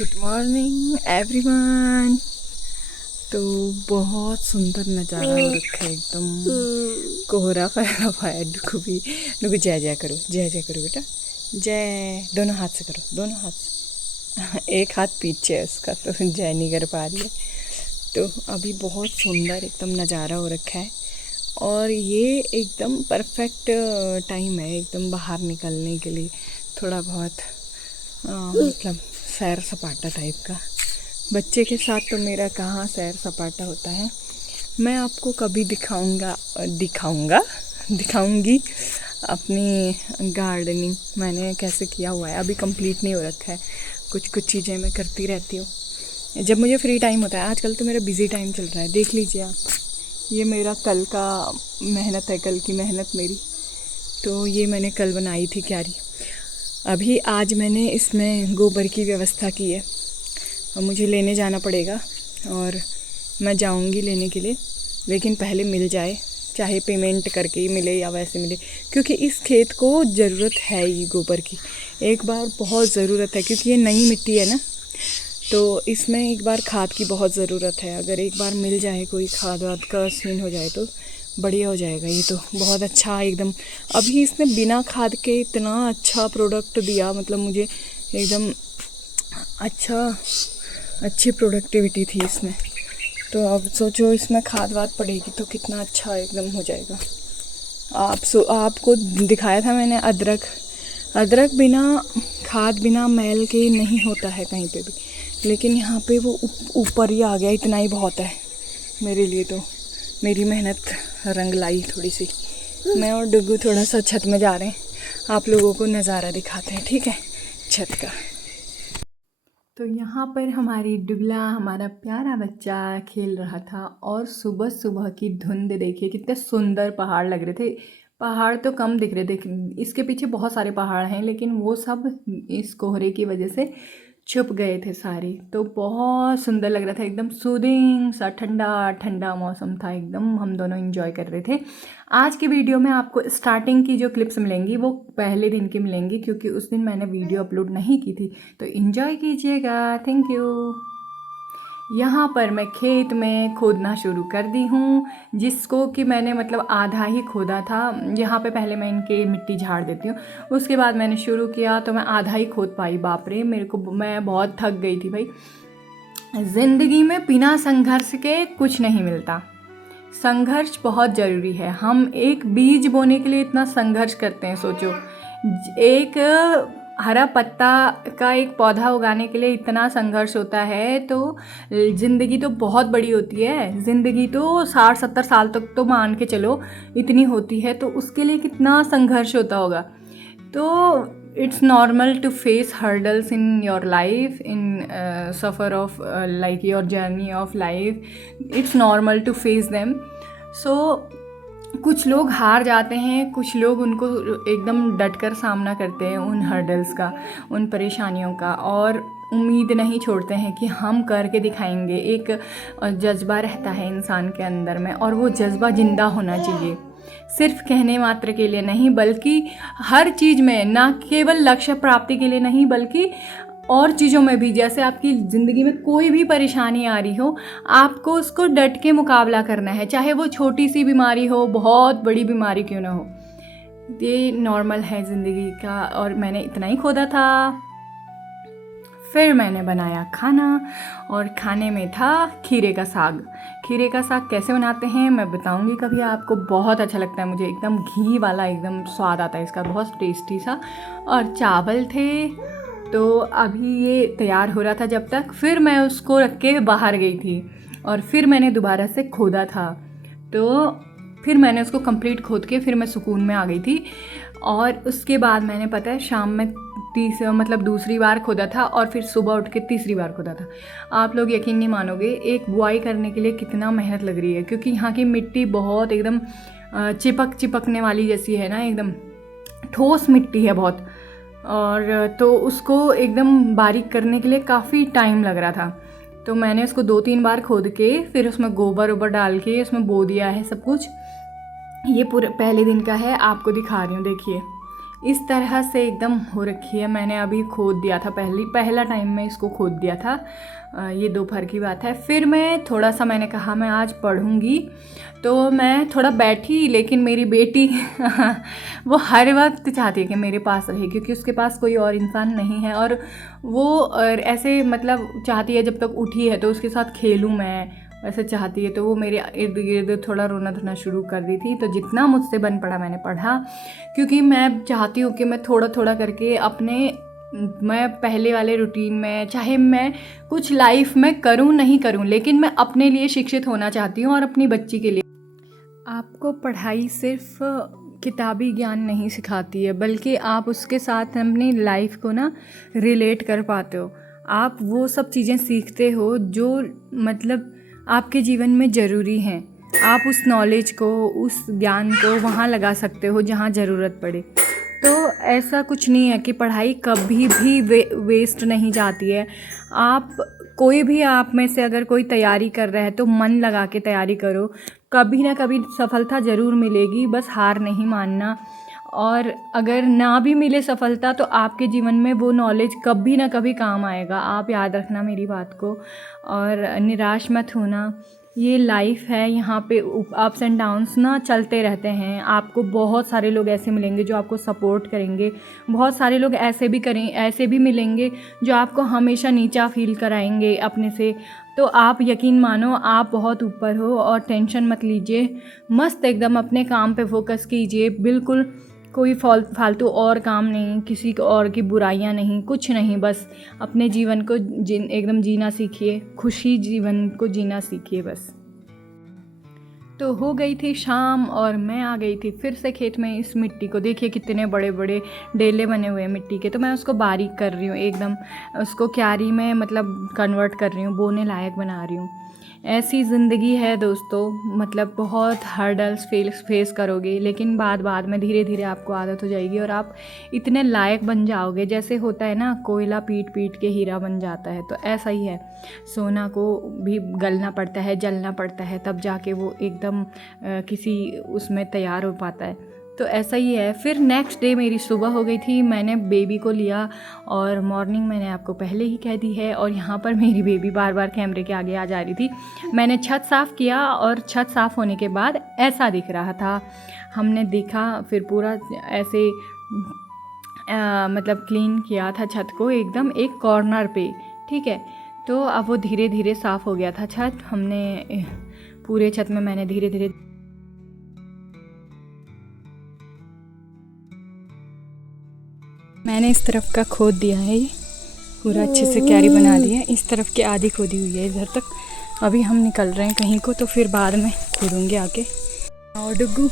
Good morning everyone. तो बहुत सुंदर नज़ारा हो रखा है, एकदम कोहरा फैला हुआ है। डुगू जय जय करो, जय जय करो बेटा, जय। दोनों हाथ से करो, दोनों हाथ से। एक हाथ पीछे है उसका, तो जय नहीं कर पा रही है। तो अभी बहुत सुंदर एकदम नज़ारा हो रखा है और ये एकदम परफेक्ट टाइम है एकदम बाहर निकलने के लिए। थोड़ा बहुत मतलब सैर सपाटा टाइप का। बच्चे के साथ तो मेरा कहाँ सैर सपाटा होता है। मैं आपको कभी दिखाऊंगी अपनी गार्डनिंग मैंने कैसे किया हुआ है। अभी कंप्लीट नहीं हो रखा है, कुछ चीज़ें मैं करती रहती हूँ जब मुझे फ्री टाइम होता है। आजकल तो मेरा बिज़ी टाइम चल रहा है, देख लीजिए आप। ये मेरा कल का मेहनत है, कल की मेहनत मेरी। तो ये मैंने कल बनाई थी क्यारी। अभी आज मैंने इसमें गोबर की व्यवस्था की है और मुझे लेने जाना पड़ेगा और मैं जाऊंगी लेने के लिए, लेकिन पहले मिल जाए, चाहे पेमेंट करके ही मिले या वैसे मिले, क्योंकि इस खेत को ज़रूरत है ही गोबर की। एक बार बहुत ज़रूरत है क्योंकि ये नई मिट्टी है ना, तो इसमें एक बार खाद की बहुत ज़रूरत है। अगर एक बार मिल जाए कोई खाद वाद का सीन हो जाए तो बढ़िया हो जाएगा। ये तो बहुत अच्छा एकदम। अभी इसने बिना खाद के इतना अच्छा प्रोडक्ट दिया, मतलब मुझे एकदम अच्छी प्रोडक्टिविटी थी इसमें। तो अब सोचो इसमें खाद वाद पड़ेगी तो कितना अच्छा एकदम हो जाएगा। आपको दिखाया था मैंने अदरक बिना खाद बिना मैल के नहीं होता है कहीं पे भी, लेकिन यहाँ पे वो ऊपर ही आ गया। इतना ही बहुत है मेरे लिए। तो मेरी मेहनत रंग लाई थोड़ी सी। मैं और डुगू थोड़ा सा छत में जा रहे हैं, आप लोगों को नज़ारा दिखाते हैं, ठीक है, छत का। तो यहाँ पर हमारी डुगला, हमारा प्यारा बच्चा खेल रहा था और सुबह सुबह की धुंध देखिए, कितने सुंदर पहाड़ लग रहे थे। पहाड़ तो कम दिख रहे थे, इसके पीछे बहुत सारे पहाड़ हैं, लेकिन वो सब इस कोहरे की वजह से छुप गए थे सारे। तो बहुत सुंदर लग रहा था, एकदम सूदिंग सा ठंडा ठंडा मौसम था एकदम। हम दोनों एंजॉय कर रहे थे। आज की वीडियो में आपको स्टार्टिंग की जो क्लिप्स मिलेंगी वो पहले दिन की मिलेंगी, क्योंकि उस दिन मैंने वीडियो अपलोड नहीं की थी। तो एंजॉय कीजिएगा। Thank you. यहाँ पर मैं खेत में खोदना शुरू कर दी हूँ, जिसको कि मैंने मतलब आधा ही खोदा था। यहाँ पे पहले मैं इनके मिट्टी झाड़ देती हूँ, उसके बाद मैंने शुरू किया तो मैं आधा ही खोद पाई। बाप रे, मैं बहुत थक गई थी भाई। ज़िंदगी में बिना संघर्ष के कुछ नहीं मिलता। संघर्ष बहुत ज़रूरी है। हम एक बीज बोने के लिए इतना संघर्ष करते हैं, सोचो। एक हरा पत्ता का एक पौधा उगाने के लिए इतना संघर्ष होता है, तो ज़िंदगी तो बहुत बड़ी होती है। ज़िंदगी तो 60-70 साल तक तो मान के चलो इतनी होती है, तो उसके लिए कितना संघर्ष होता होगा। तो it's normal to face hurdles in your life, in suffer of like your journey of life. It's normal to face them. So कुछ लोग हार जाते हैं, कुछ लोग उनको एकदम डटकर सामना करते हैं उन हर्डल्स का, उन परेशानियों का, और उम्मीद नहीं छोड़ते हैं कि हम करके दिखाएंगे। एक जज्बा रहता है इंसान के अंदर में, और वो जज्बा ज़िंदा होना चाहिए। सिर्फ कहने मात्र के लिए नहीं, बल्कि हर चीज़ में, ना केवल लक्ष्य प्राप्ति के लिए नहीं, बल्कि और चीज़ों में भी। जैसे आपकी ज़िंदगी में कोई भी परेशानी आ रही हो, आपको उसको डट के मुकाबला करना है, चाहे वो छोटी सी बीमारी हो, बहुत बड़ी बीमारी क्यों ना हो। ये नॉर्मल है ज़िंदगी का। और मैंने इतना ही खोदा था। फिर मैंने बनाया खाना, और खाने में था खीरे का साग। खीरे का साग कैसे बनाते हैं मैं बताऊंगी कभी आपको, बहुत अच्छा लगता है मुझे। एकदम घी वाला एकदम स्वाद आता है इसका, बहुत टेस्टी सा। और चावल थे। तो अभी ये तैयार हो रहा था जब तक, फिर मैं उसको रख के बाहर गई थी और फिर मैंने दोबारा से खोदा था। तो फिर मैंने उसको कंप्लीट खोद के फिर मैं सुकून में आ गई थी। और उसके बाद मैंने, पता है, शाम में मतलब दूसरी बार खोदा था, और फिर सुबह उठ के तीसरी बार खोदा था। आप लोग यकीन नहीं मानोगे, एक बुआई करने के लिए कितना मेहनत लग रही है, क्योंकि यहाँ की मिट्टी बहुत एकदम चिपकने वाली जैसी है ना, एकदम ठोस मिट्टी है बहुत। और तो उसको एकदम बारीक करने के लिए काफ़ी टाइम लग रहा था। तो मैंने उसको 2-3 बार खोद के फिर उसमें गोबर वोबर डाल के उसमें बो दिया है सब कुछ। ये पूरे पहले दिन का है, आपको दिखा रही हूँ, देखिए। इस तरह से एकदम हो रखी है। मैंने अभी खोद दिया था, पहला टाइम में इसको खोद दिया था। ये दोपहर की बात है। फिर मैं थोड़ा सा, मैंने कहा मैं आज पढ़ूँगी, तो मैं थोड़ा बैठी, लेकिन मेरी बेटी वो हर वक्त चाहती है कि मेरे पास रहे, क्योंकि उसके पास कोई और इंसान नहीं है, और वो ऐसे मतलब चाहती है जब तक उठी है तो उसके साथ खेलूँ मैं, वैसे चाहती है। तो वो मेरे इर्द गिर्द थोड़ा रोना धोना शुरू कर दी थी। तो जितना मुझसे बन पड़ा मैंने पढ़ा, क्योंकि मैं चाहती हूँ कि मैं थोड़ा थोड़ा करके मैं पहले वाले रूटीन में, चाहे मैं कुछ लाइफ में करूँ नहीं करूँ, लेकिन मैं अपने लिए शिक्षित होना चाहती हूँ और अपनी बच्ची के लिए। आपको पढ़ाई सिर्फ किताबी ज्ञान नहीं सिखाती है, बल्कि आप उसके साथ अपनी लाइफ को ना रिलेट कर पाते हो। आप वो सब चीज़ें सीखते हो जो मतलब आपके जीवन में ज़रूरी हैं। आप उस नॉलेज को, उस ज्ञान को वहाँ लगा सकते हो जहाँ ज़रूरत पड़े। तो ऐसा कुछ नहीं है कि पढ़ाई कभी भी वेस्ट नहीं जाती है। आप कोई भी, आप में से अगर कोई तैयारी कर रहा है तो मन लगा के तैयारी करो, कभी ना कभी सफलता ज़रूर मिलेगी, बस हार नहीं मानना। और अगर ना भी मिले सफलता तो आपके जीवन में वो नॉलेज कभी ना कभी काम आएगा, आप याद रखना मेरी बात को। और निराश मत होना, ये लाइफ है, यहाँ पे अप्स एंड डाउन्स ना चलते रहते हैं। आपको बहुत सारे लोग ऐसे मिलेंगे जो आपको सपोर्ट करेंगे, बहुत सारे लोग ऐसे भी मिलेंगे जो आपको हमेशा नीचा फील कराएंगे अपने से। तो आप यकीन मानो, आप बहुत ऊपर हो और टेंशन मत लीजिए, मस्त एकदम अपने काम पे फोकस कीजिए। बिल्कुल कोई फालतू और काम नहीं, किसी और की बुराइयां नहीं, कुछ नहीं, बस अपने जीवन को एकदम जीना सीखिए, खुशी जीवन को जीना सीखिए बस। तो हो गई थी शाम और मैं आ गई थी फिर से खेत में। इस मिट्टी को देखिए, कितने बड़े बड़े डेले बने हुए हैं मिट्टी के। तो मैं उसको बारीक कर रही हूँ, एकदम उसको क्यारी में मतलब कन्वर्ट कर रही हूँ, बोने लायक बना रही हूँ। ऐसी ज़िंदगी है दोस्तों, मतलब बहुत हर्डल्स फेस करोगे, लेकिन बाद में धीरे धीरे आपको आदत हो जाएगी और आप इतने लायक बन जाओगे। जैसे होता है ना, कोयला पीट पीट के हीरा बन जाता है, तो ऐसा ही है। सोना को भी गलना पड़ता है, जलना पड़ता है, तब जाके वो एकदम किसी उसमें तैयार हो पाता है। तो ऐसा ही है। फिर नेक्स्ट डे मेरी सुबह हो गई थी, मैंने बेबी को लिया और मॉर्निंग मैंने आपको पहले ही कह दी है। और यहाँ पर मेरी बेबी बार बार कैमरे के आगे आ जा रही थी। मैंने छत साफ़ किया और छत साफ़ होने के बाद ऐसा दिख रहा था। हमने देखा, फिर पूरा ऐसे मतलब क्लीन किया था छत को एकदम एक कॉर्नर पे, ठीक है। तो अब वो धीरे धीरे साफ़ हो गया था छत। हमने पूरे छत में मैंने धीरे धीरे मैंने इस तरफ का खोद दिया है, ये पूरा अच्छे से क्यारी बना दी है। इस तरफ की आधी खोदी हुई है इधर तक। अभी हम निकल रहे हैं कहीं को, तो फिर बाद में खोदूँगे आके। और डुग्गू,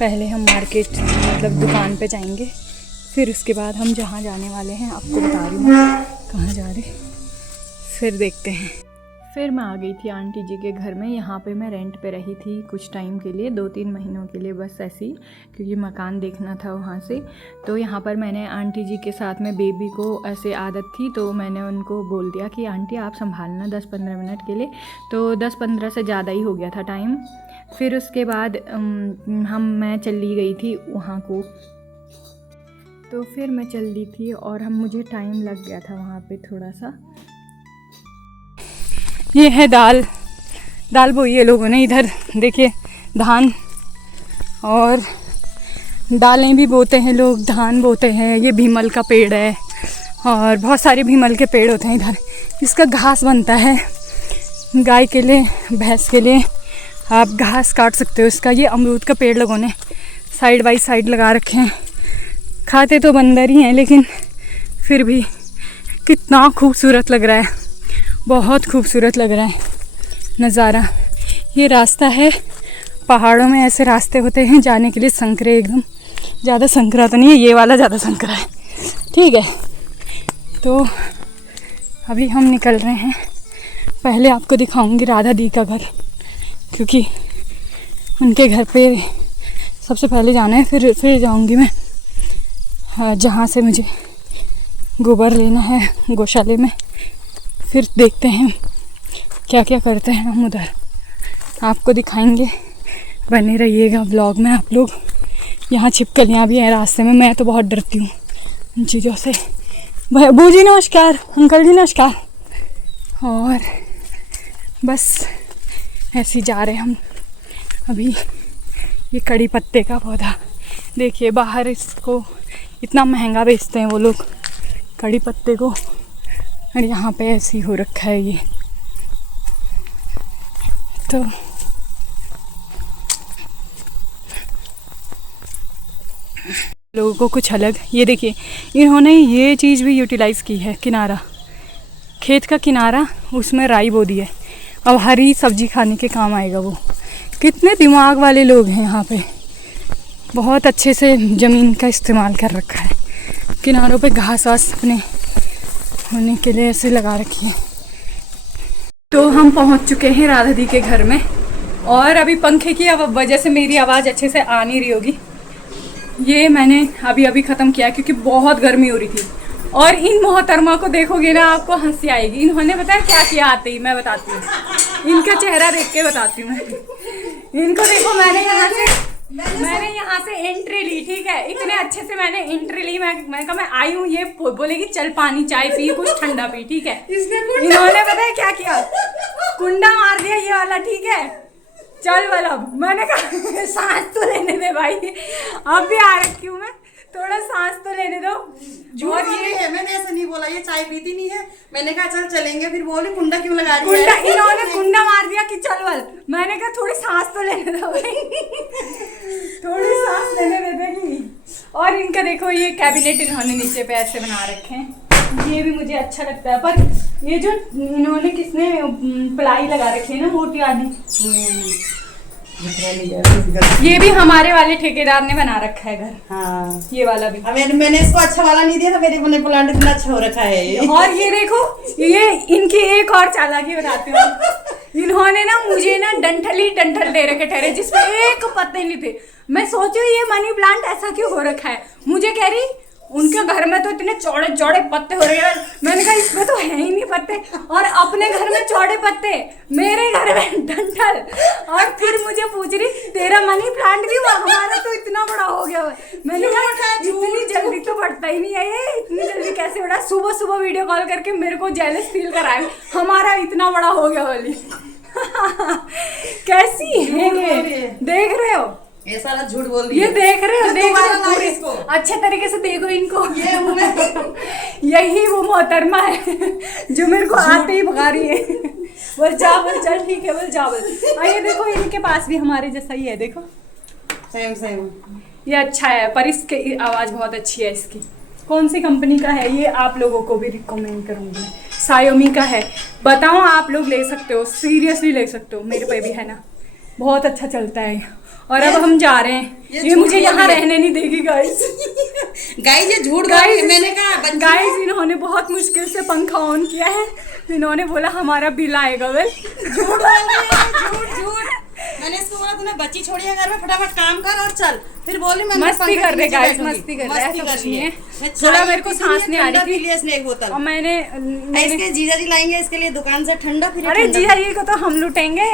पहले हम मार्केट मतलब दुकान पे जाएंगे, फिर उसके बाद हम जहाँ जाने वाले हैं आपको बता रही हूँ कहाँ जा रहे, फिर देखते हैं। फिर मैं आ गई थी आंटी जी के घर में। यहाँ पे मैं रेंट पे रही थी कुछ टाइम के लिए, 2-3 महीनों के लिए, बस ऐसे ही, क्योंकि मकान देखना था वहाँ से। तो यहाँ पर मैंने आंटी जी के साथ में, बेबी को ऐसे आदत थी, तो मैंने उनको बोल दिया कि आंटी आप संभालना 10-15 मिनट के लिए। तो 10-15 से ज़्यादा ही हो गया था टाइम। फिर उसके बाद मैं चली गई थी वहाँ को। तो फिर मैं चल दी थी और मुझे टाइम लग गया था वहाँ पे थोड़ा सा। ये है दाल बोई है लोगों ने इधर, देखिए धान, और दालें भी बोते हैं लोग, धान बोते हैं। ये भीमल का पेड़ है और बहुत सारे भीमल के पेड़ होते हैं इधर। इसका घास बनता है गाय के लिए, भैंस के लिए, आप घास काट सकते हो इसका। ये अमरूद का पेड़ लोगों ने साइड बाई साइड लगा रखे हैं। खाते तो बंदर ही हैं, लेकिन फिर भी कितना खूबसूरत लग रहा है, बहुत खूबसूरत लग रहा है नज़ारा। ये रास्ता है, पहाड़ों में ऐसे रास्ते होते हैं जाने के लिए, संकरे एकदम, ज़्यादा संकरा तो नहीं है, ये वाला ज़्यादा संकरा है, ठीक है। तो अभी हम निकल रहे हैं। पहले आपको दिखाऊंगी राधा दी का घर, क्योंकि उनके घर पे सबसे पहले जाना है। फिर जाऊंगी मैं जहाँ से मुझे गोबर लेना है गौशाले में। फिर देखते हैं क्या क्या करते हैं हम उधर, आपको दिखाएंगे। बने रहिएगा ब्लॉग में आप लोग, यहाँ छिपकलियाँ भी हैं रास्ते में। मैं तो बहुत डरती हूँ इन चीज़ों से। बू जी नमस्कार, अंकल जी नमस्कार। और बस ऐसे ही जा रहे हम अभी। ये कड़ी पत्ते का पौधा देखिए, बाहर इसको इतना महंगा बेचते हैं वो लोग कड़ी पत्ते को, और यहाँ पे ऐसे ही हो रखा है ये। तो लोगों को कुछ अलग, ये देखिए इन्होंने ये चीज़ भी यूटिलाइज़ की है, किनारा, खेत का किनारा, उसमें राई बो दी है। अब हरी सब्जी खाने के काम आएगा वो। कितने दिमाग वाले लोग हैं यहाँ पे, बहुत अच्छे से ज़मीन का इस्तेमाल कर रखा है। किनारों पे घास वास अपने होने के लिए ऐसे लगा रखी है। तो हम पहुँच चुके हैं राधा दी के घर में, और अभी पंखे की वजह से मेरी आवाज़ अच्छे से आ नहीं रही होगी। ये मैंने अभी अभी ख़त्म किया क्योंकि बहुत गर्मी हो रही थी। और इन मोहतरमा को देखोगे ना आपको हंसी आएगी। इन्होंने बताया क्या किया आते ही, मैं बताती हूँ, इनका चेहरा देख के बताती हूँ मैं। इनको देखो, मैंने यहाँ से एंट्री ली, ठीक है, इतने अच्छे से मैंने एंट्री ली। मैं कहा मैं आई हूँ, ये बोलेगी चल पानी चाय पी, कुछ ठंडा पी, ठीक है। इन्होंने बताया क्या किया, कुंडा मार दिया ये वाला, ठीक है, चल वाला। मैंने कहा सांस तो लेने दे भाई, अब भी आ रखी हूँ मैं, थोड़ा सांस तो लेने दो। और ये है, मैंने ऐसा नहीं बोला ये चाय पीती नहीं है। मैंने कहा चल चलेंगे, फिर बोली कुंडा क्यों लगा रही है। इन्होंने कुंडा मार दिया कि चल वाल। मैंने कहा थोड़ी सांस तो लेने दो भाई, थोड़ी सांस लेने देगी। और इनका देखो ये कैबिनेट इन्होंने नीचे पे ऐसे बना रखे हैं, ये भी मुझे अच्छा लगता है। पर ये जो इन्होंने किसने प्लाई लगा रखी है ना मोटी आदि, ये भी हमारे वाले ठेकेदार ने बना रखा है घर। हाँ, ये वाला भी। मैंने इसको अच्छा वाला नहीं दिया था, मेरे मनी प्लांट इतना अच्छा हो रखा है। और ये देखो, ये इनकी एक और चालाकी बताती हूँ। इन्होंने ना मुझे ना डंठल दे रखे ठहरे जिसमें एक पत्ते नहीं थे। मैं सोचू ये मनी प्लांट ऐसा क्यों हो रखा है। मुझे कह रही उनके घर में तो इतने चौड़े चौड़े पत्ते हो रहे हैं। मैंने कहा इसमें तो है ही नहीं पत्ते, और अपने घर में चौड़े पत्ते, मेरे घर में डंठल। और फिर मुझे पूछ रही तेरा मनी प्लांट भी हुआ, हमारा तो इतना बड़ा हो गया। मैंने कहा इतनी जल्दी तो बढ़ता ही नहीं है ये, इतनी जल्दी कैसे बढ़ा। सुबह सुबह वीडियो कॉल करके मेरे को जेलस फील कराया, हमारा इतना बड़ा हो गया वाली। कैसी है ये, देख रहे हो, ये सारा झूठ बोल रही है। ये देख रहे हो, देख रहे हो इसको अच्छे तरीके से देखो इनको। ये यही वो मोहतरमा है जो मेरे को आते ही भगा रही है। बोल जा, बोल चल ठीक है, बोल जा बोल। और ये देखो इनके पास भी हमारे जैसा ही है, देखो सेम। ये अच्छा है, पर इसकी आवाज़ बहुत अच्छी है इसकी। कौन सी कंपनी का है ये, आप लोगों को भी रिकमेंड करूँगी। सायोमी का है, बताओ आप लोग ले सकते हो, सीरियसली ले सकते हो, मेरे पे भी है ना, बहुत अच्छा चलता है। और अब हम जा रहे हैं, ये मुझे यहाँ रहने नहीं देगी गाइस। गाइस ये झूठ गाइस, मैंने कहा गाइस इन्होंने बहुत मुश्किल से पंखा ऑन किया है। इन्होंने बोला हमारा बिल आएगा। वेल झूठ। मैंने इसको बोला तूने बच्ची छोड़ी है घर में, फटाफट काम कर और चल। फिर बोली मैं मस्ती कर रहे गाइस, मस्ती कर रहे हैं। थोड़ा मेरे को सांस नहीं आ रही थी इसलिए एक बोतल। और मैंने इसके जीजा जी लाएंगे इसके लिए दुकान से ठंडा। फिर अरे जीजा जी को तो हम लुटेंगे।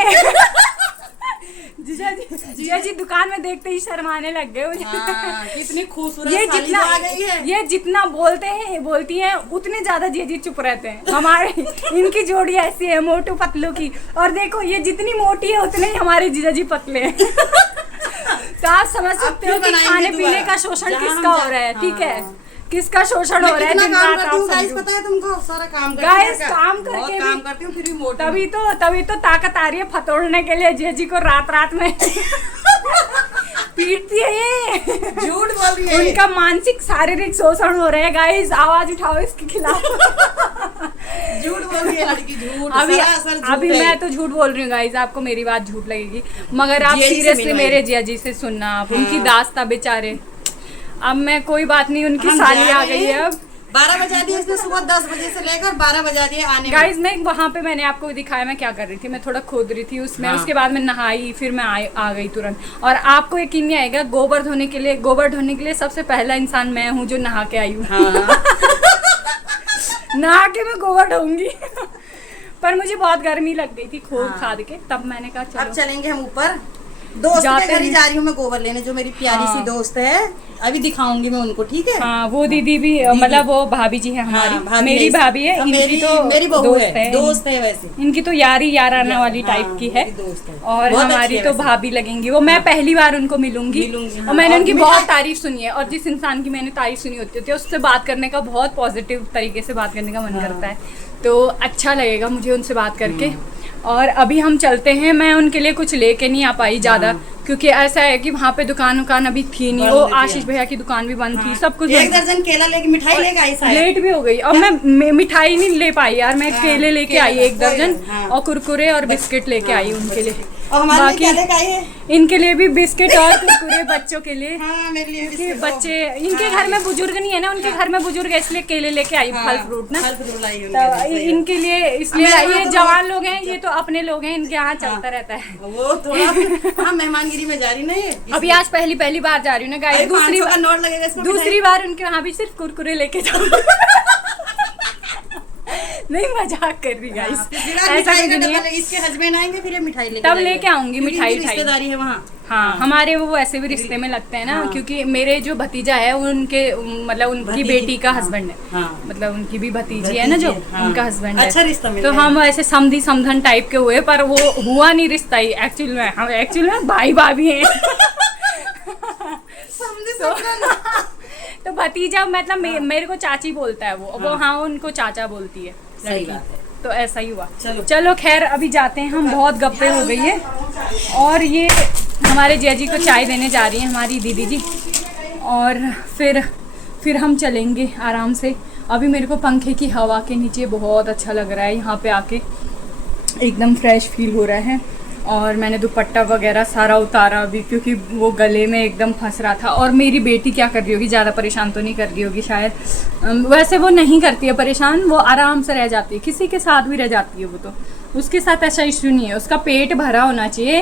जीजा जी दुकान में देखते ही शर्माने लग गए। कितनी खूबसूरत साली आ गई है। ये जितना बोलती हैं उतने ज्यादा जीजा जी चुप रहते हैं। हमारे इनकी जोड़ी ऐसी है मोटू पतलू की। और देखो ये जितनी मोटी है उतने ही हमारे जीजा जी पतले हैं। तो आप समझ सकते हो कि खाने पीने का शोषण किसका हो रहा है, ठीक है, किसका शोषण हो रहा है। दिन रात आप गाइस पता है तुमको, सारा काम करती गाइस काम करके काम करती हूँ, फिर भी मोटी। तभी तो ताकत आ रही है फतोड़ने के लिए जीजा जी को रात में। पीटती है ये, झूठ बोल रही है। उनका मानसिक शारीरिक शोषण हो रहा है गाइस, आवाज उठाओ इसके खिलाफ। झूठ बोल रही है लड़की, झूठ। अभी मैं तो झूठ बोल रही हूँ गाइस, आपको मेरी बात झूठ लगेगी, मगर आप सीरियसली मेरे जिया जी से सुनना। आप उनकी दास्ता बेचारे, अब मैं कोई बात नहीं, उनकी साली आ गई है। अब 12 बजा दिए उसने, सुबह 10 बजे से लेकर 12 बजा दिए आने। गाइस मैं वहाँ पे मैंने आपको दिखाया मैं क्या कर रही थी, मैं थोड़ा खोद रही थी उसमें। हाँ। उसके बाद मैं नहाई, फिर मैं आ गई तुरंत। और आपको यकीन नहीं आएगा, गोबर ढोने के लिए सबसे पहला इंसान मैं हूँ जो नहा के आई हूँ। हाँ। नहा के मैं गोबर ढोऊंगी। पर मुझे बहुत गर्मी लग गई थी खोद खाद के, तब मैंने कहा चलो अब चलेंगे हम ऊपर। दोस्त जाते के घर ही हैं। जा रही हूँ मैं गोबर लेने, जो मेरी प्यारी सी दोस्त है, अभी दिखाऊंगी मैं उनको, ठीक है। हाँ वो दीदी भी मतलब वो भाभी जी है हमारी, हाँ, भाभी मेरी है। भाभी है, हाँ, इनकी तो मेरी बहू दोस्त है, दोस्त है वैसे। इनकी तो यारी याराना वाली हाँ, टाइप की है। मेरी दोस्त है। और बहुत अच्छी हमारी है तो वैसे। भाभी लगेंगी वो, मैं पहली बार उनको मिलूंगी। हाँ। और मैंने और उनकी मिठाई- बहुत तारीफ सुनी है, और जिस इंसान की मैंने तारीफ सुनी होती है उससे बात करने का बहुत पॉजिटिव तरीके से बात करने का मन करता है, तो अच्छा लगेगा मुझे उनसे बात करके। और अभी हम चलते हैं, मैं उनके लिए कुछ लेके नहीं आ पाई ज़्यादा, क्योंकि ऐसा है कि वहाँ पे दुकान अभी थी नहीं, वो आशीष भैया की दुकान भी बंद थी, सब कुछ एक बंद था। दर्जन केला लेके मिठाई लेके आई शायद। लेट भी हो गई और मैं मिठाई नहीं ले पाई यार, मैं केले लेके आई एक दर्जन, और कुरकुरे और बिस्किट लेके आई उनके लिए। और हमारे लिए क्या बाकी लेके आई है? इनके लिए भी बिस्किट और कुरकुरे बच्चों के लिए, हाँ, मेरे लिए क्योंकि बिस्किट, बच्चे इनके घर में बुजुर्ग नहीं है ना, उनके घर में बुजुर्ग है, इसलिए केले लेके आई, फल फ्रूट ना। फल फ्रूट लाई तो उनके लिए। इनके लिए इसलिए मेरे लाई वहाँ है, तो जवान लोग हैं ये, तो अपने लोग हैं, इनके यहाँ चलता रहता है। वो थोड़ा हाँ मेहमानगिरी में जा रही ना ये। अभी आज पहली बार जा रही हूँ ना गाइस, अरे दूसरी 500 का नोट लगेगा इसमें। दूसरी बार उनके वहाँ भी सिर्फ कुरकुरे लेके जाऊँ। नहीं मजाक कर रही गाइस, ऐसा कुछ नहीं है। इसके हस्बैंड आएंगे फिर ये मिठाई लेके तब जाएंगे। लेके आऊंगी क्योंकि मिठाई इनकी रिश्तेदारी है वहाँ। हाँ हमारे वो वैसे भी रिश्ते में लगते हैं ना, क्योंकि मेरे जो भतीजा है उनके मतलब उनकी बेटी का हस्बैंड है, हाँ। मतलब उनकी भी भतीजी है ना जो, हाँ। उनका हस्बैंड है। अच्छा रिश्ता मिल तो गया। हम ऐसे समधी समधन टाइप के हुए, पर वो हुआ नहीं रिश्ता ही एक्चुअल में, हम एक्चुअल में भाई भाभी हैं। तो भतीजा मतलब मेरे को चाची बोलता है वो हाँ उनको चाचा बोलती है सही लड़की। बात है। तो ऐसा ही हुआ। चलो। चलो खैर अभी जाते हैं हम, बहुत गप्पे हो गई है। और ये हमारे जिया जी को चाय देने जा रही हैं हमारी दीदी जी, और फिर हम चलेंगे आराम से। अभी मेरे को पंखे की हवा के नीचे बहुत अच्छा लग रहा है, यहाँ पे आके एकदम फ्रेश फील हो रहा है। और मैंने दुपट्टा वगैरह सारा उतारा अभी, क्योंकि वो गले में एकदम फंस रहा था। और मेरी बेटी क्या कर रही होगी, ज़्यादा परेशान तो नहीं कर रही होगी शायद, वैसे वो नहीं करती है परेशान, वो आराम से रह जाती है, किसी के साथ भी रह जाती है वो, तो उसके साथ ऐसा इश्यू नहीं है, उसका पेट भरा होना चाहिए,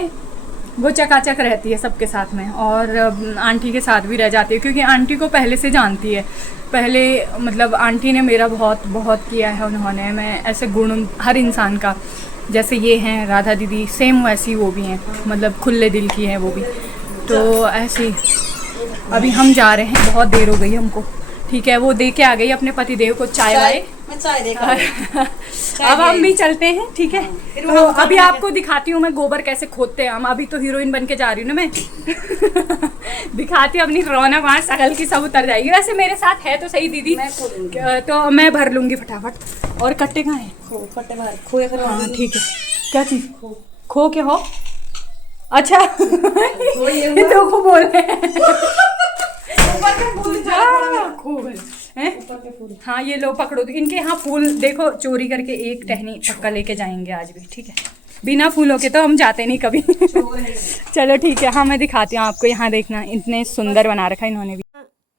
वो चकाचक रहती है सबके साथ में। और आंटी के साथ भी रह जाती है, क्योंकि आंटी को पहले से जानती है, पहले मतलब आंटी ने मेरा बहुत किया है उन्होंने, मैं ऐसे गुण हर इंसान का, जैसे ये हैं राधा दीदी सेम वैसी वो भी हैं, मतलब खुले दिल की हैं वो भी। तो ऐसे ही अभी हम जा रहे हैं, बहुत देर हो गई हमको, ठीक है। वो दे के आ गई अपने पतिदेव को चाय वाय, मैं चाय देखा। अब हम भी चलते हैं, ठीक है। तो अभी आपको दिखाती हूँ मैं गोबर कैसे खोदते हैं हम, अभी तो हीरोइन बन के जा रही हूँ ना मैं। दिखाती हूँ अपनी रौनक, वहाँ शकल की सब उतर जाएगी। वैसे मेरे साथ है तो सही दीदी, तो मैं भर लूंगी फटाफट। और कट्टे कहाँ हैं? हाँ ठीक है। क्या चीज़? खो के हो? अच्छा देखो बोल रहे हैं। खो गए हैं? हाँ ये लो पकड़ो, इनके यहाँ फूल देखो, चोरी करके एक टहनी पक्का लेके जाएंगे आज भी, ठीक है। बिना फूलों के तो हम जाते नहीं कभी। चलो ठीक है, हाँ मैं दिखाती हूँ आपको, यहाँ देखना इतने सुंदर बना रखा है इन्होंने भी।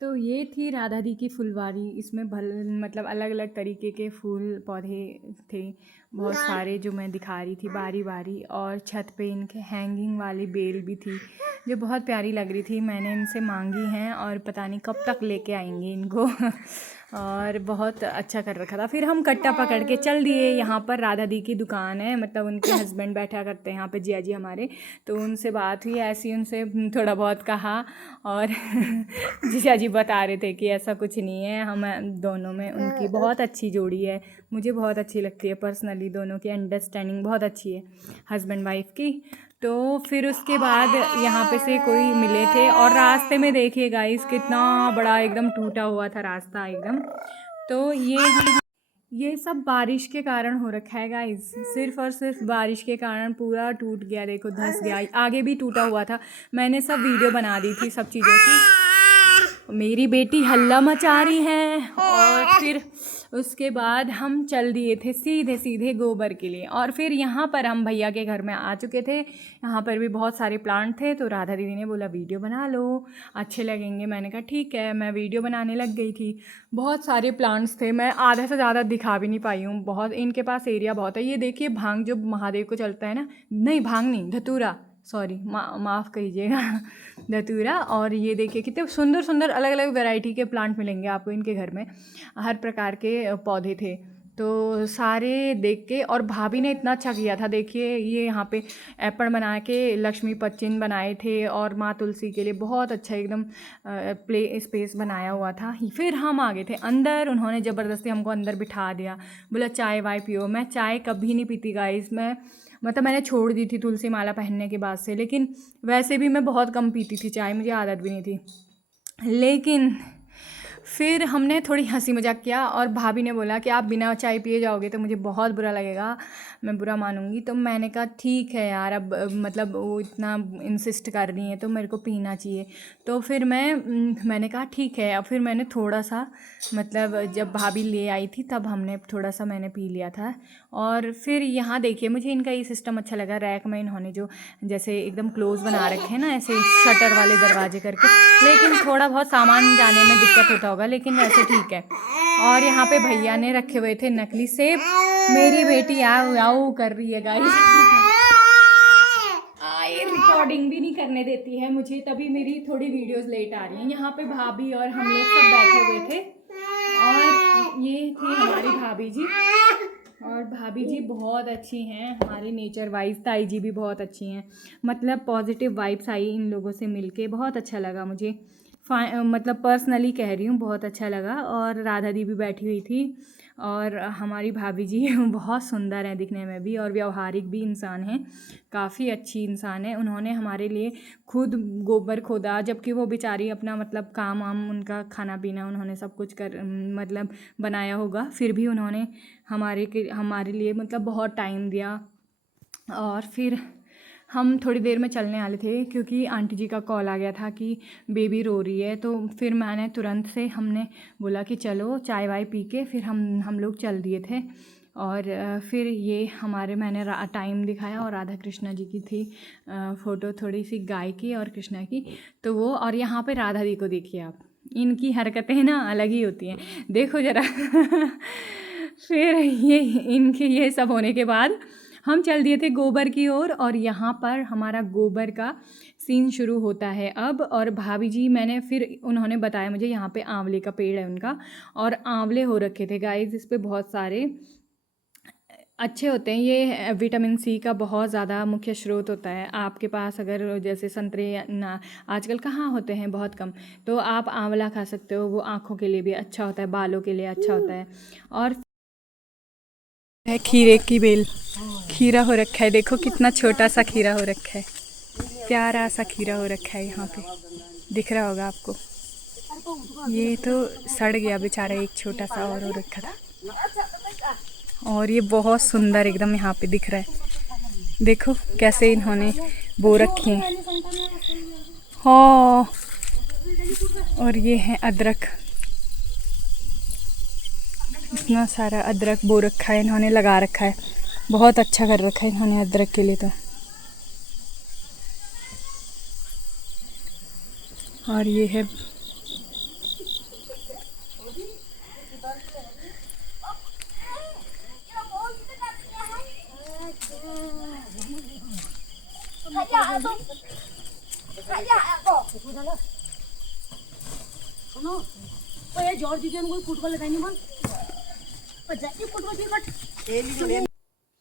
तो ये थी राधा दी की फुलवारी, इसमें मतलब अलग अलग तरीके के फूल पौधे थे बहुत सारे, जो मैं दिखा रही थी बारी बारी। और छत पे इनके हैंगिंग वाली बेल भी थी, जो बहुत प्यारी लग रही थी। मैंने इनसे मांगी हैं और पता नहीं कब तक लेके आएंगे इनको। और बहुत अच्छा कर रखा था। फिर हम कट्टा पकड़ के चल दिए। यहाँ पर राधा दी की दुकान है, मतलब उनके हस्बैंड बैठा करते हैं यहाँ पे, जिया जी हमारे। तो उनसे बात हुई, ऐसी उनसे थोड़ा बहुत कहा, और जिया जी बता रहे थे कि ऐसा कुछ नहीं है, हम दोनों में उनकी बहुत अच्छी जोड़ी है, मुझे बहुत अच्छी लगती है पर्सनली, दोनों की अंडरस्टैंडिंग बहुत अच्छी है हस्बैंड वाइफ की। तो फिर उसके बाद यहाँ पे से कोई मिले थे, और रास्ते में देखिए गाइस कितना बड़ा एकदम टूटा हुआ था रास्ता एकदम। तो ये सब बारिश के कारण हो रखा है गाइस, सिर्फ और सिर्फ बारिश के कारण पूरा टूट गया, देखो धंस गया। आगे भी टूटा हुआ था, मैंने सब वीडियो बना दी थी सब चीज़ों की। मेरी बेटी हल्ला मचा रही है। और फिर उसके बाद हम चल दिए थे सीधे गोबर के लिए। और फिर यहाँ पर हम भैया के घर में आ चुके थे, यहाँ पर भी बहुत सारे प्लांट थे। तो राधा दीदी ने बोला वीडियो बना लो, अच्छे लगेंगे। मैंने कहा ठीक है, मैं वीडियो बनाने लग गई थी। बहुत सारे प्लांट्स थे, मैं आधा से ज़्यादा दिखा भी नहीं पाई हूँ, बहुत इनके पास एरिया बहुत है। ये देखिए भांग जो महादेव को चलता है ना, नहीं भांग नहीं, धतूरा, सॉरी माफ़ कीजिएगा, धतूरा। और ये देखिए कितने सुंदर सुंदर अलग अलग वैरायटी के प्लांट मिलेंगे आपको इनके घर में, हर प्रकार के पौधे थे। तो सारे देख के, और भाभी ने इतना अच्छा किया था। देखिए ये यहाँ पे एप्पल बना के लक्ष्मी पच्चिन बनाए थे और माँ तुलसी के लिए बहुत अच्छा एकदम प्ले स्पेस बनाया हुआ था। फिर हम आ गए थे अंदर, उन्होंने ज़बरदस्ती हमको अंदर बिठा दिया, बोला चाय वाय पियो। मैं चाय कभी नहीं पीती गाइस, मैं मतलब मैंने छोड़ दी थी तुलसी माला पहनने के बाद से, लेकिन वैसे भी मैं बहुत कम पीती थी चाय, मुझे आदत भी नहीं थी। लेकिन फिर हमने थोड़ी हंसी मजाक किया और भाभी ने बोला कि आप बिना चाय पिए जाओगे तो मुझे बहुत बुरा लगेगा, मैं बुरा मानूंगी। तो मैंने कहा ठीक है यार, अब मतलब वो इतना इंसिस्ट कर रही हैं तो मेरे को पीना चाहिए। तो फिर मैंने कहा ठीक है। अब फिर मैंने थोड़ा सा, मतलब जब भाभी ले आई थी तब हमने थोड़ा सा मैंने पी लिया था। और फिर यहाँ देखिए मुझे इनका ये सिस्टम अच्छा लगा, रैक में इन्होंने जो जैसे एकदम क्लोज बना रखे हैं ना, ऐसे शटर वाले दरवाजे करके, लेकिन थोड़ा बहुत सामान जाने में दिक्कत होता होगा, लेकिन वैसे ठीक है। और यहाँ पे भैया ने रखे हुए थे नकली सेब। मेरी बेटी आओ आओ कर रही है गाइस, ये रिकॉर्डिंग भी नहीं करने देती है मुझे, तभी मेरी थोड़ी वीडियोस लेट आ रही हैं। यहाँ पे भाभी और हम लोग सब बैठे हुए थे और ये थी हमारी भाभी जी, और भाभी जी बहुत अच्छी हैं हमारी नेचर वाइज। ताई जी भी बहुत अच्छी हैं, मतलब पॉजिटिव वाइब्स आई इन लोगों से मिलके, बहुत अच्छा लगा मुझे। मतलब पर्सनली कह रही हूँ, बहुत अच्छा लगा। और राधा दी भी बैठी हुई थी, और हमारी भाभी जी बहुत सुंदर हैं दिखने में भी और व्यवहारिक भी इंसान हैं, काफ़ी अच्छी इंसान है। उन्होंने हमारे लिए खुद गोबर खोदा, जबकि वो बेचारी अपना मतलब काम वाम, उनका खाना पीना उन्होंने सब कुछ मतलब बनाया होगा, फिर भी उन्होंने हमारे लिए मतलब बहुत टाइम दिया। और फिर हम थोड़ी देर में चलने वाले थे क्योंकि आंटी जी का कॉल आ गया था कि बेबी रो रही है। तो फिर मैंने तुरंत से हमने बोला कि चलो चाय वाय पी के फिर हम लोग चल दिए थे। और फिर ये हमारे मैंने टाइम दिखाया और राधा कृष्णा जी की थी फ़ोटो, थोड़ी सी गाय की और कृष्णा की, तो वो। और यहाँ पे राधा दी को देखिए आप, इनकी हरकतें ना अलग ही होती हैं, देखो ज़रा फिर ये इनके ये सब होने के बाद हम चल दिए थे गोबर की ओर। और यहाँ पर हमारा गोबर का सीन शुरू होता है अब। और भाभी जी मैंने फिर उन्होंने बताया मुझे यहाँ पे आंवले का पेड़ है उनका, और आंवले हो रखे थे गाइस इस पे बहुत सारे, अच्छे होते हैं ये, विटामिन सी का बहुत ज़्यादा मुख्य स्रोत होता है। आपके पास अगर जैसे संतरे ना आजकल कहाँ होते हैं, बहुत कम, तो आप आंवला खा सकते हो, वो आँखों के लिए भी अच्छा होता है, बालों के लिए अच्छा होता है। और खीरे की बेल, खीरा हो रखा है, देखो कितना छोटा सा खीरा हो रखा है, प्यारा सा खीरा हो रखा है, यहाँ पे दिख रहा होगा आपको। ये तो सड़ गया बेचारा, एक छोटा सा और हो रखा था। और ये बहुत सुंदर एकदम यहाँ पे दिख रहा है, देखो कैसे इन्होंने बो रखी हैं। हाँ, और ये है अदरक, इतना सारा अदरक बो रखा है इन्होंने, लगा रखा है, बहुत अच्छा कर रखा है इन्होंने अदरक के लिए तो। और ये है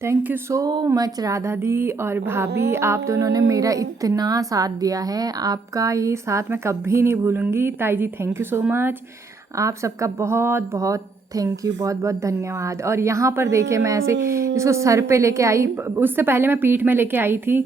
thank you so much Radha दी और भाभी, आप दोनों ने मेरा इतना साथ दिया है, आपका ये साथ मैं कभी नहीं भूलूंगी। ताई जी थैंक यू सो मच, आप सबका बहुत बहुत थैंक यू, बहुत बहुत धन्यवाद। और यहाँ पर देखिए मैं ऐसे इसको सर पे लेके आई, उससे पहले मैं पीठ में लेके आई थी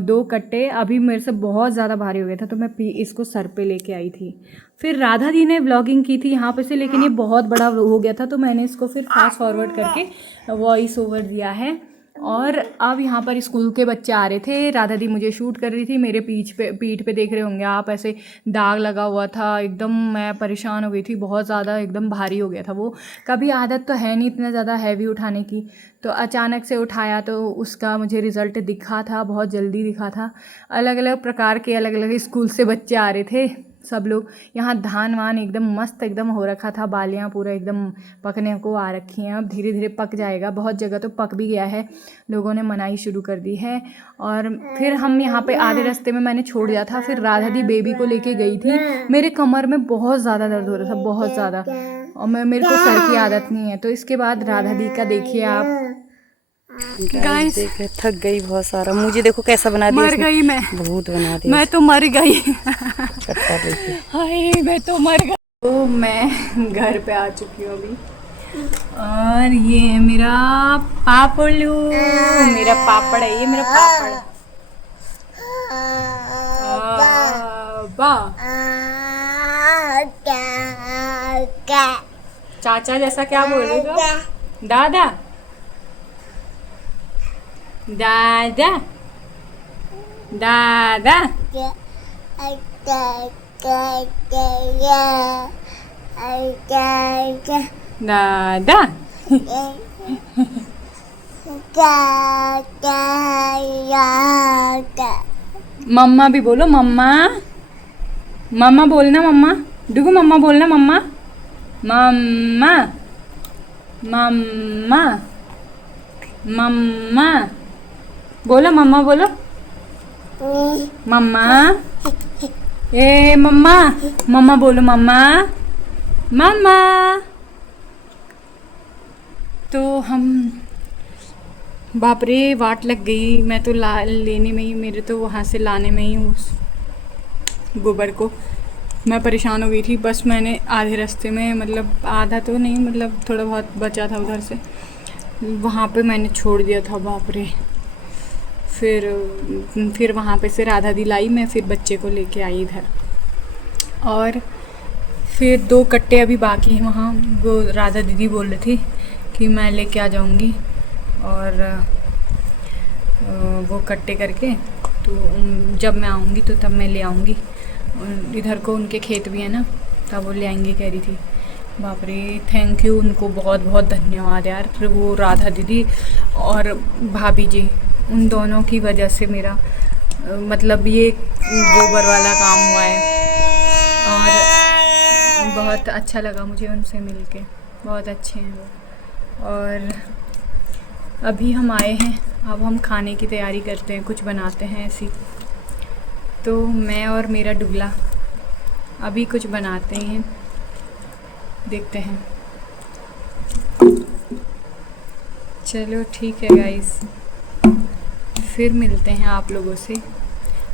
2 कट्टे, अभी मेरे से बहुत ज़्यादा भारी हो गया था तो मैं इसको सर पे लेके आई थी। फिर राधा दी ने व्लॉगिंग की थी यहाँ पे से, लेकिन ये बहुत बड़ा हो गया था तो मैंने इसको फिर फास्ट फॉरवर्ड करके वॉइस ओवर दिया है। और अब यहाँ पर स्कूल के बच्चे आ रहे थे, राधा दी मुझे शूट कर रही थी, मेरे पीठ पे देख रहे होंगे आप, ऐसे दाग लगा हुआ था एकदम, मैं परेशान हो गई थी बहुत ज़्यादा, एकदम भारी हो गया था वो। कभी आदत तो है नहीं इतना ज़्यादा हैवी उठाने की, तो अचानक से उठाया तो उसका मुझे रिज़ल्ट दिखा था, बहुत जल्दी दिखा था। अलग अलग प्रकार के अलग अलग स्कूल से बच्चे आ रहे थे सब लोग यहाँ धान वान एकदम मस्त एकदम हो रखा था, बालियाँ पूरा एकदम पकने को आ रखी हैं। अब धीरे धीरे पक जाएगा, बहुत जगह तो पक भी गया है, लोगों ने मनाई शुरू कर दी है। और फिर हम यहाँ पे आधे रास्ते में मैंने छोड़ दिया था, फिर राधा दी बेबी को लेके गई थी। मेरे कमर में बहुत ज़्यादा दर्द हो रहा था, बहुत ज़्यादा, और मेरे को सर की आदत नहीं है। तो इसके बाद राधा दी का देखिए आप, गाइस देखे थक गई बहुत सारा, मुझे देखो कैसा बना दिया, मर गई मैं, भूत बना दिया, मैं तो मर गई। कट्टा लेके। हाय मैं तो मर गई। तो मैं घर पे आ चुकी हूँ अभी, और ये है मेरा पापड़ू, मेरा पापड़ है ये, मेरा पापड़। चाचा जैसा क्या बोल रहे हो? दादा दादा दादा दादा मम्मा भी बोलो, मम्मा मम्मा बोलना, मम्मा डुगू मम्मा बोलना, मम्मा मम्मा मम्मा मम्मा बोलो, मम्मा बोलो, मम्मा ए मम्मा, मम्मा बोलो, मम्मा मम्मा। तो हम, बाप रे वाट लग गई, मैं तो लेने में ही, मेरे तो वहाँ से लाने में ही उस गोबर को मैं परेशान हो गई थी। बस मैंने आधे रास्ते में, मतलब आधा तो नहीं, मतलब थोड़ा बहुत बचा था उधर से, वहाँ पे मैंने छोड़ दिया था। बाप रे, फिर वहाँ पे से राधा दी लाई, मैं फिर बच्चे को लेके आई इधर, और फिर 2 कट्टे अभी बाकी हैं वहाँ। वो राधा दीदी बोल रही थी कि मैं लेके आ जाऊँगी, और वो कट्टे करके तो जब मैं आऊँगी तो तब मैं ले आऊँगी। इधर को उनके खेत भी है ना, तब वो ले आएंगे कह रही थी। बाप रे, थैंक यू, उनको बहुत बहुत धन्यवाद यार। फिर वो राधा दीदी और भाभी जी, उन दोनों की वजह से मेरा मतलब ये गोबर वाला काम हुआ है, और बहुत अच्छा लगा मुझे उनसे मिलके, बहुत अच्छे हैं वो। और अभी हम आए हैं, अब हम खाने की तैयारी करते हैं, कुछ बनाते हैं ऐसी। तो मैं और मेरा डुगला अभी कुछ बनाते हैं, देखते हैं। चलो ठीक है गाइस, फिर मिलते हैं आप लोगों से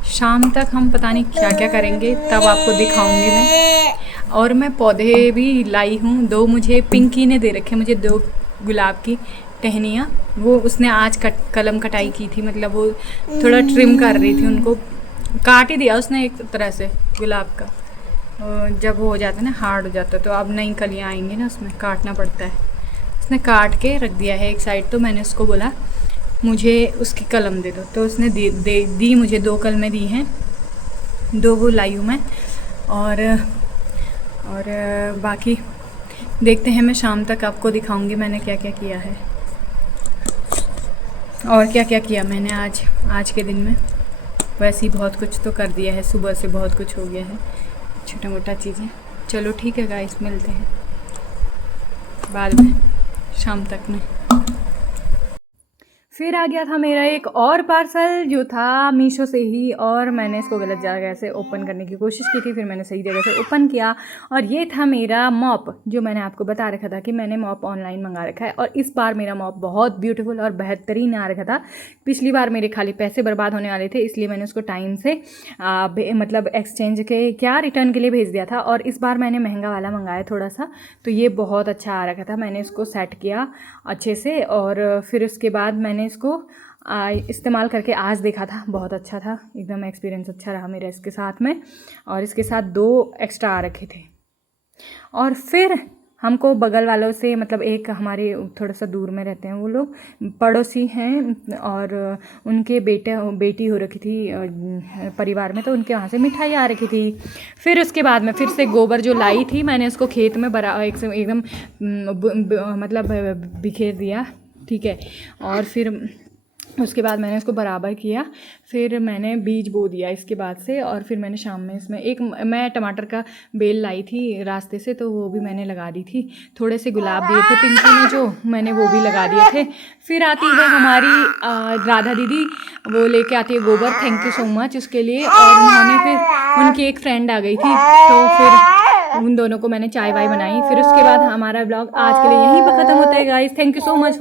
शाम तक। हम पता नहीं क्या क्या करेंगे, तब आपको दिखाऊंगी मैं। और मैं पौधे भी लाई हूँ, 2 मुझे पिंकी ने दे रखे, मुझे 2 गुलाब की टहनियाँ। वो उसने आज कलम कटाई की थी, मतलब वो थोड़ा ट्रिम कर रही थी, उनको काट ही दिया उसने एक तरह से गुलाब का। जब वो हो जाता है ना, हार्ड हो जाता है, तो अब नई कलियाँ आएंगी ना, उसमें काटना पड़ता है। उसने काट के रख दिया है एक साइड। तो मैंने उसको बोला मुझे उसकी कलम दे दो, तो उसने दी मुझे 2 कलमें दी हैं, 2 वो लाई हूँ मैं। और बाकी देखते हैं, मैं शाम तक आपको दिखाऊंगी मैंने क्या क्या किया है, और क्या क्या किया मैंने आज के दिन में। वैसे ही बहुत कुछ तो कर दिया है, सुबह से बहुत कुछ हो गया है, छोटा मोटा चीज़ें। चलो ठीक है गाइस, मिलते हैं बाद में, शाम तक में। फिर आ गया था मेरा एक और पार्सल, जो था मीशो से ही, और मैंने इसको गलत जगह से ओपन करने की कोशिश की थी, फिर मैंने सही जगह से ओपन किया। और ये था मेरा मॉप, जो मैंने आपको बता रखा था कि मैंने मॉप ऑनलाइन मंगा रखा है। और इस बार मेरा मॉप बहुत ब्यूटीफुल और बेहतरीन आ रखा था। पिछली बार मेरे खाली पैसे बर्बाद होने वाले थे, इसलिए मैंने उसको टाइम से मतलब एक्सचेंज के क्या रिटर्न के लिए भेज दिया था। और इस बार मैंने महंगा वाला मंगाया थोड़ा सा, तो ये बहुत अच्छा आ रखा था। मैंने इसको सेट किया अच्छे से, और फिर उसके बाद मैंने इसको इस्तेमाल करके आज देखा था, बहुत अच्छा था एकदम, एक्सपीरियंस अच्छा रहा मेरा इसके साथ में। और इसके साथ 2 एक्स्ट्रा आ रखे थे। और फिर हमको बगल वालों से, मतलब एक हमारे थोड़ा सा दूर में रहते हैं वो लोग, पड़ोसी हैं, और उनके बेटी हो रखी थी परिवार में, तो उनके वहाँ से मिठाई आ रखी थी। फिर उसके बाद में फिर से गोबर जो लाई थी मैंने उसको खेत में एकदम मतलब बिखेर दिया, ठीक है। और फिर उसके बाद मैंने इसको बराबर किया, फिर मैंने बीज बो दिया इसके बाद से। और फिर मैंने शाम में इसमें एक मैं टमाटर का बेल लाई थी रास्ते से, तो वो भी मैंने लगा दी थी। थोड़े से गुलाब दिए थे पिंकी ने जो, मैंने वो भी लगा दिए थे। फिर आती है हमारी राधा दीदी, वो लेके आती है गोबर, थैंक यू सो मच उसके लिए। और उन्होंने फिर उनकी एक फ्रेंड आ गई थी, तो फिर उन दोनों को मैंने चाय वाय बनाई। फिर उसके बाद हमारा ब्लॉग आज के लिए यहीं पर ख़त्म होता है guys. Thank you so much.